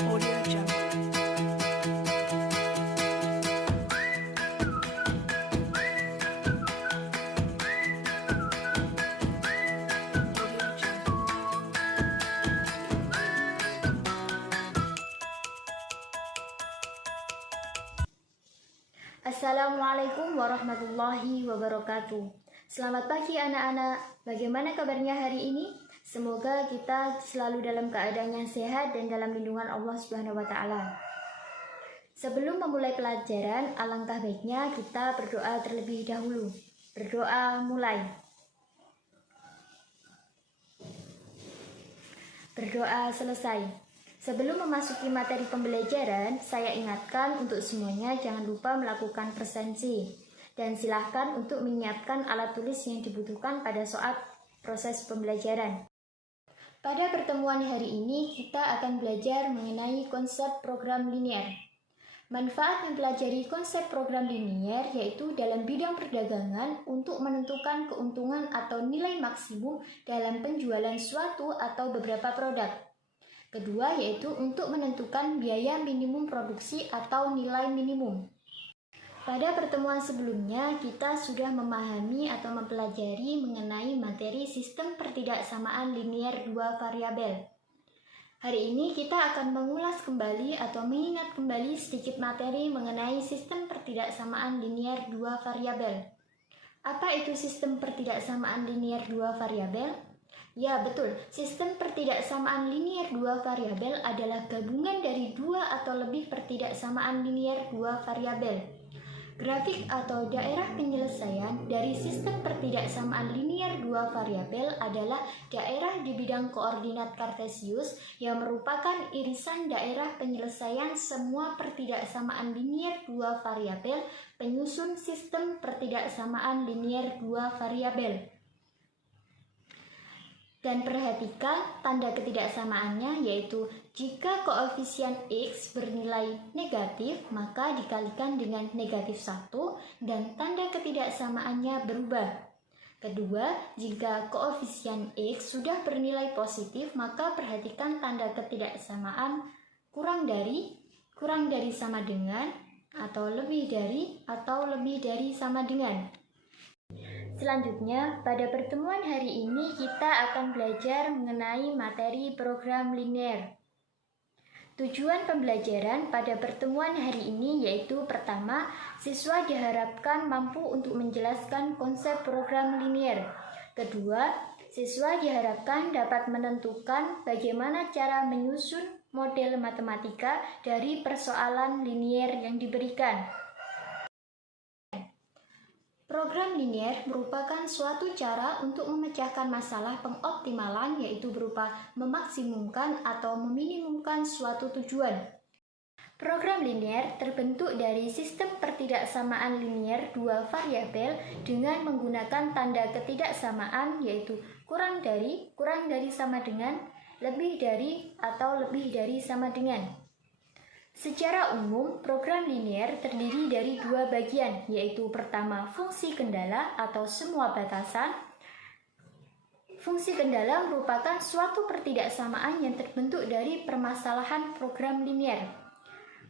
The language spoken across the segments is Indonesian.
Audio Jungle. Audio Jungle. Assalamualaikum warahmatullahi wabarakatuh. Selamat pagi anak-anak. Bagaimana kabarnya hari ini? Semoga kita selalu dalam keadaan yang sehat dan dalam lindungan Allah Subhanahu wa taala. Sebelum memulai pelajaran, alangkah baiknya kita berdoa terlebih dahulu. Berdoa mulai. Berdoa selesai. Sebelum memasuki materi pembelajaran, saya ingatkan untuk semuanya jangan lupa melakukan presensi. Dan silahkan untuk menyiapkan alat tulis yang dibutuhkan pada saat proses pembelajaran. Pada pertemuan hari ini, kita akan belajar mengenai konsep program linier. Manfaat mempelajari konsep program linier yaitu dalam bidang perdagangan untuk menentukan keuntungan atau nilai maksimum dalam penjualan suatu atau beberapa produk. Kedua yaitu untuk menentukan biaya minimum produksi atau nilai minimum. Pada pertemuan sebelumnya, kita sudah memahami atau mempelajari mengenai materi sistem pertidaksamaan linier dua variabel. Hari ini kita akan mengulas kembali atau mengingat kembali sedikit materi mengenai sistem pertidaksamaan linier dua variabel. Apa itu sistem pertidaksamaan linier dua variabel? Ya, betul. Sistem pertidaksamaan linier dua variabel adalah gabungan dari dua atau lebih pertidaksamaan linier dua variabel. Grafik atau daerah penyelesaian dari sistem pertidaksamaan linier dua variabel adalah daerah di bidang koordinat kartesius yang merupakan irisan daerah penyelesaian semua pertidaksamaan linier dua variabel penyusun sistem pertidaksamaan linier dua variabel. Dan perhatikan tanda ketidaksamaannya, yaitu jika koefisien X bernilai negatif maka dikalikan dengan negatif 1 dan tanda ketidaksamaannya berubah. Kedua, jika koefisien X sudah bernilai positif maka perhatikan tanda ketidaksamaan kurang dari sama dengan, atau lebih dari sama dengan. Selanjutnya, pada pertemuan hari ini kita akan belajar mengenai materi program linier. Tujuan pembelajaran pada pertemuan hari ini yaitu pertama, siswa diharapkan mampu untuk menjelaskan konsep program linier. Kedua, siswa diharapkan dapat menentukan bagaimana cara menyusun model matematika dari persoalan linier yang diberikan. Program linier merupakan suatu cara untuk memecahkan masalah pengoptimalan, yaitu berupa memaksimumkan atau meminimumkan suatu tujuan. Program linier terbentuk dari sistem pertidaksamaan linier dua variabel dengan menggunakan tanda ketidaksamaan, yaitu kurang dari sama dengan, lebih dari atau lebih dari sama dengan. Secara umum, program linier terdiri dari dua bagian, yaitu pertama fungsi kendala atau semua batasan. Fungsi kendala merupakan suatu pertidaksamaan yang terbentuk dari permasalahan program linier.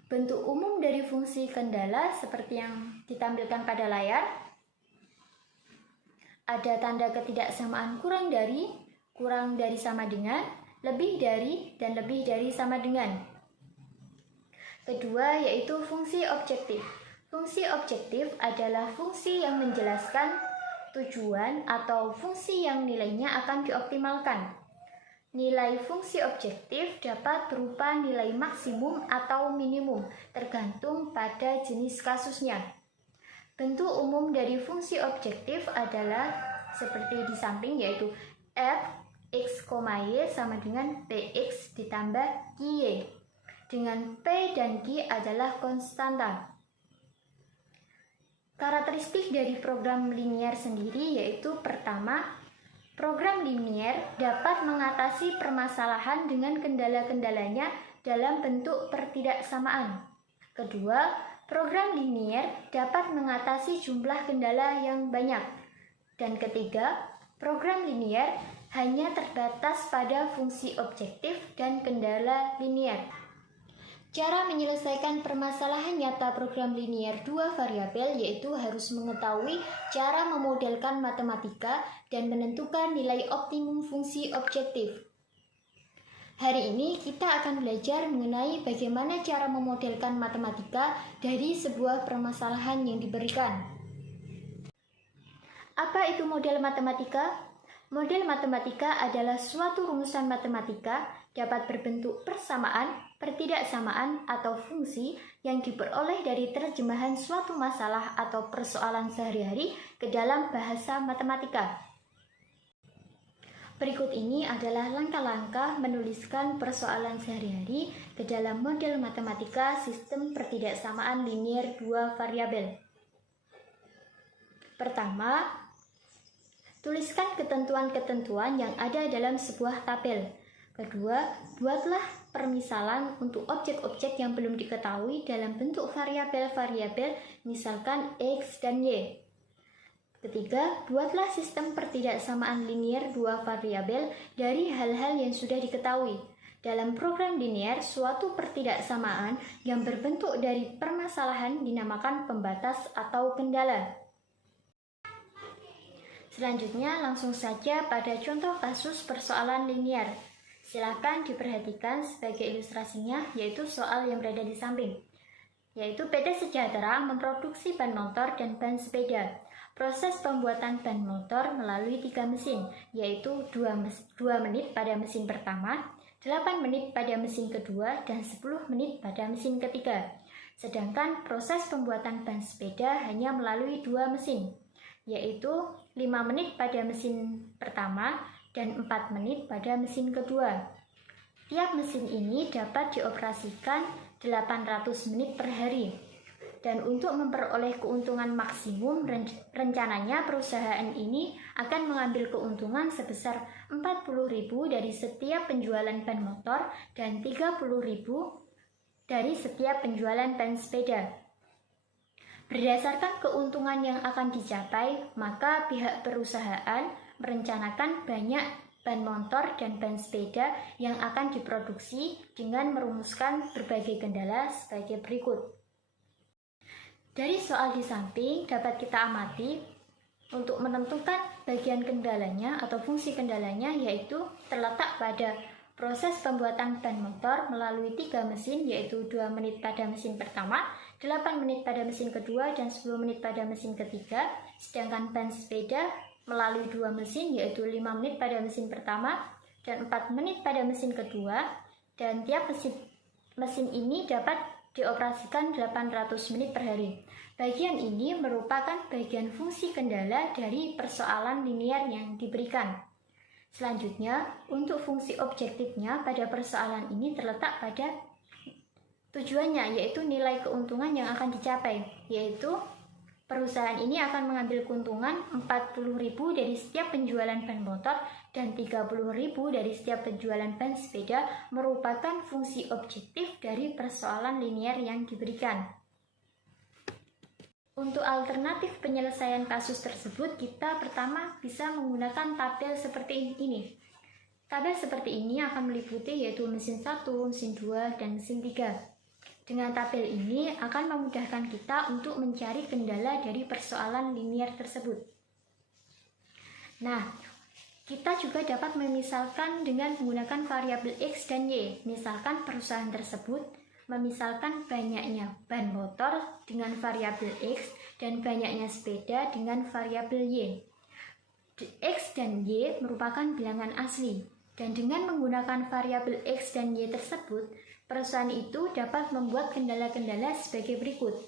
Bentuk umum dari fungsi kendala seperti yang ditampilkan pada layar. Ada tanda ketidaksamaan kurang dari sama dengan, lebih dari, dan lebih dari sama dengan. Kedua yaitu fungsi objektif. Fungsi objektif adalah fungsi yang menjelaskan tujuan atau fungsi yang nilainya akan dioptimalkan. Nilai fungsi objektif dapat berupa nilai maksimum atau minimum, tergantung pada jenis kasusnya. Bentuk umum dari fungsi objektif adalah seperti di samping, yaitu f x, y sama dengan px ditambah ky, dengan P dan Q adalah konstanta. Karakteristik dari program linier sendiri yaitu pertama, program linier dapat mengatasi permasalahan dengan kendala-kendalanya dalam bentuk pertidaksamaan. Kedua, program linier dapat mengatasi jumlah kendala yang banyak. Dan ketiga, program linier hanya terbatas pada fungsi objektif dan kendala linier. Cara menyelesaikan permasalahan nyata program linier 2 variabel yaitu harus mengetahui cara memodelkan matematika dan menentukan nilai optimum fungsi objektif. Hari ini kita akan belajar mengenai bagaimana cara memodelkan matematika dari sebuah permasalahan yang diberikan. Apa itu model matematika? Model matematika adalah suatu rumusan matematika dapat berbentuk persamaan, pertidaksamaan, atau fungsi yang diperoleh dari terjemahan suatu masalah atau persoalan sehari-hari ke dalam bahasa matematika. Berikut ini adalah langkah-langkah menuliskan persoalan sehari-hari ke dalam model matematika sistem pertidaksamaan linier 2 variabel. Pertama, tuliskan ketentuan-ketentuan yang ada dalam sebuah tabel. Kedua, buatlah permisalan untuk objek-objek yang belum diketahui dalam bentuk variabel-variabel, misalkan X dan Y. Ketiga, buatlah sistem pertidaksamaan linier 2 variabel dari hal-hal yang sudah diketahui. Dalam program linier, suatu pertidaksamaan yang berbentuk dari permasalahan dinamakan pembatas atau kendala. Selanjutnya, langsung saja pada contoh kasus persoalan linier. Silakan diperhatikan sebagai ilustrasinya, yaitu soal yang berada di samping. Yaitu PT Sejahtera memproduksi ban motor dan ban sepeda. Proses pembuatan ban motor melalui 3 mesin, yaitu 2 menit pada mesin pertama, 8 menit pada mesin kedua, dan 10 menit pada mesin ketiga. Sedangkan proses pembuatan ban sepeda hanya melalui 2 mesin, yaitu 5 menit pada mesin pertama dan 4 menit pada mesin kedua. Tiap mesin ini dapat dioperasikan 800 menit per hari. Dan untuk memperoleh keuntungan maksimum, rencananya perusahaan ini akan mengambil keuntungan sebesar 40.000 dari setiap penjualan ban motor dan 30.000 dari setiap penjualan ban sepeda. Berdasarkan keuntungan yang akan dicapai, maka pihak perusahaan merencanakan banyak ban motor dan ban sepeda yang akan diproduksi dengan merumuskan berbagai kendala sebagai berikut. Dari soal di samping dapat kita amati untuk menentukan bagian kendalanya atau fungsi kendalanya, yaitu terletak pada proses pembuatan ban motor melalui 3 mesin, yaitu 2 menit pada mesin pertama, 8 menit pada mesin kedua, dan 10 menit pada mesin ketiga. Sedangkan ban sepeda melalui 2 mesin, yaitu 5 menit pada mesin pertama dan 4 menit pada mesin kedua, dan tiap mesin ini dapat dioperasikan 800 menit per hari. Bagian ini merupakan bagian fungsi kendala dari persoalan linier yang diberikan. Selanjutnya, untuk fungsi objektifnya pada persoalan ini terletak pada tujuannya, yaitu nilai keuntungan yang akan dicapai, yaitu perusahaan ini akan mengambil keuntungan 40.000 dari setiap penjualan ban motor dan 30.000 dari setiap penjualan ban sepeda, merupakan fungsi objektif dari persoalan linier yang diberikan. Untuk alternatif penyelesaian kasus tersebut, kita pertama bisa menggunakan tabel seperti ini. Tabel seperti ini akan meliputi yaitu mesin 1, mesin 2, dan mesin 3. Dengan tabel ini akan memudahkan kita untuk mencari kendala dari persoalan linier tersebut. Nah, kita juga dapat memisalkan dengan menggunakan variabel X dan Y. Misalkan perusahaan tersebut memisalkan banyaknya ban motor dengan variabel X dan banyaknya sepeda dengan variabel Y. X dan Y merupakan bilangan asli, dan dengan menggunakan variabel X dan Y tersebut, perusahaan itu dapat membuat kendala-kendala sebagai berikut.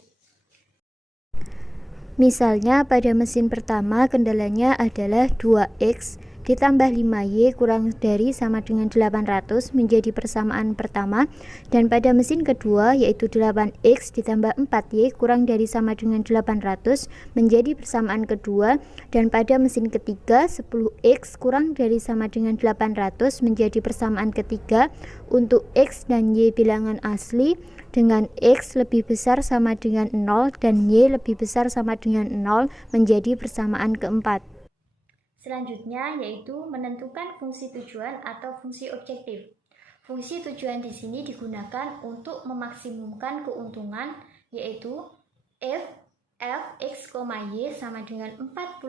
Misalnya pada mesin pertama kendalanya adalah 2X ditambah 5Y kurang dari sama dengan 800 menjadi persamaan pertama, dan pada mesin kedua yaitu 8X ditambah 4Y kurang dari sama dengan 800 menjadi persamaan kedua, dan pada mesin ketiga 10X kurang dari sama dengan 800 menjadi persamaan ketiga untuk X dan Y bilangan asli dengan X lebih besar sama dengan 0 dan Y lebih besar sama dengan 0 menjadi persamaan keempat. Selanjutnya yaitu menentukan fungsi tujuan atau fungsi objektif. Fungsi tujuan di sini digunakan untuk memaksimumkan keuntungan, yaitu f x, y sama dengan 40.000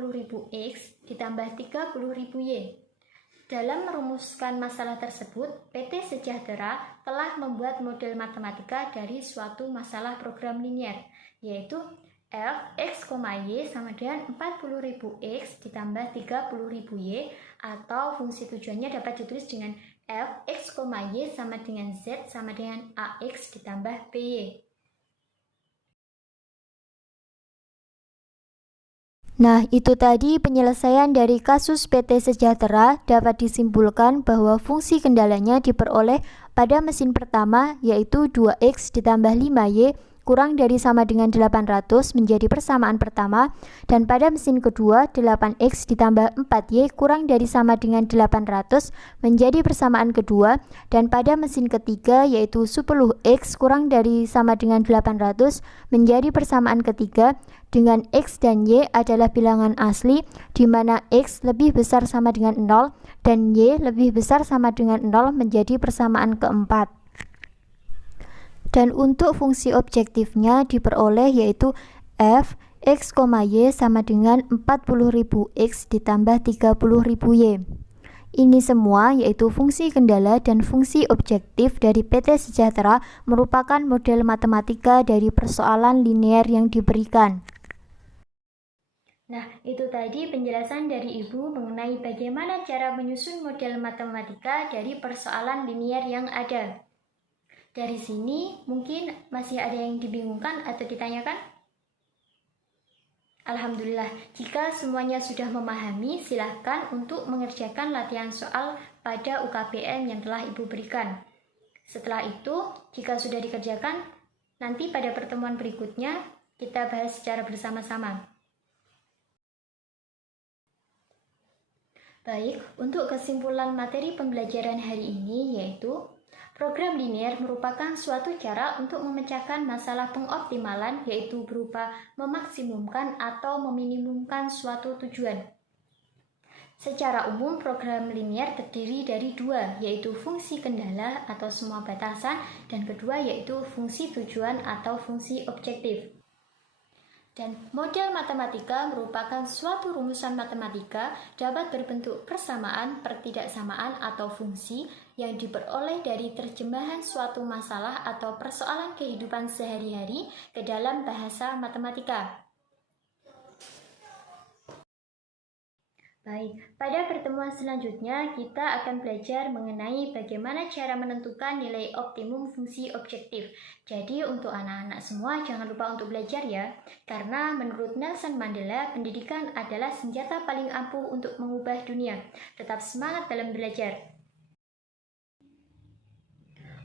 X ditambah 30.000 Y. Dalam merumuskan masalah tersebut, PT Sejahtera telah membuat model matematika dari suatu masalah program linier, yaitu f x, y sama dengan 40.000 X ditambah 30.000 Y, atau fungsi tujuannya dapat ditulis dengan f x, y sama dengan z sama dengan ax ditambah by. Nah, itu tadi penyelesaian dari kasus PT Sejahtera. Dapat disimpulkan bahwa fungsi kendalanya diperoleh pada mesin pertama, yaitu 2x ditambah 5y kurang dari sama dengan 800 menjadi persamaan pertama, dan pada mesin kedua 8x ditambah 4y kurang dari sama dengan 800 menjadi persamaan kedua, dan pada mesin ketiga yaitu 10x kurang dari sama dengan 800 menjadi persamaan ketiga, dengan x dan y adalah bilangan asli di mana x lebih besar sama dengan 0 dan y lebih besar sama dengan 0 menjadi persamaan keempat. Dan untuk fungsi objektifnya diperoleh yaitu f x, y sama dengan 40.000 X ditambah 30.000 Y. Ini semua yaitu fungsi kendala dan fungsi objektif dari PT Sejahtera merupakan model matematika dari persoalan linear yang diberikan. Nah, itu tadi penjelasan dari Ibu mengenai bagaimana cara menyusun model matematika dari persoalan linear yang ada. Dari sini mungkin masih ada yang dibingungkan atau ditanyakan? Alhamdulillah, jika semuanya sudah memahami, silahkan untuk mengerjakan latihan soal pada UKBM yang telah Ibu berikan. Setelah itu, jika sudah dikerjakan, nanti pada pertemuan berikutnya kita bahas secara bersama-sama. Baik, untuk kesimpulan materi pembelajaran hari ini yaitu program linear merupakan suatu cara untuk memecahkan masalah pengoptimalan, yaitu berupa memaksimumkan atau meminimumkan suatu tujuan. Secara umum, program linear terdiri dari dua, yaitu fungsi kendala atau semua batasan, dan kedua yaitu fungsi tujuan atau fungsi objektif. Dan model matematika merupakan suatu rumusan matematika dapat berbentuk persamaan, pertidaksamaan, atau fungsi yang diperoleh dari terjemahan suatu masalah atau persoalan kehidupan sehari-hari ke dalam bahasa matematika. Baik, pada pertemuan selanjutnya kita akan belajar mengenai bagaimana cara menentukan nilai optimum fungsi objektif. Jadi untuk anak-anak semua jangan lupa untuk belajar ya, karena menurut Nelson Mandela, pendidikan adalah senjata paling ampuh untuk mengubah dunia. Tetap semangat dalam belajar.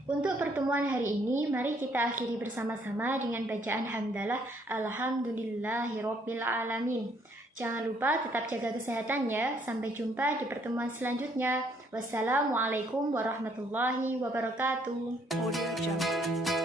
Untuk pertemuan hari ini, mari kita akhiri bersama-sama dengan bacaan hamdalah Alhamdulillahirabbil alamin. Jangan lupa tetap jaga kesehatan ya. Sampai jumpa di pertemuan selanjutnya. Wassalamualaikum warahmatullahi wabarakatuh. Audio Jungle.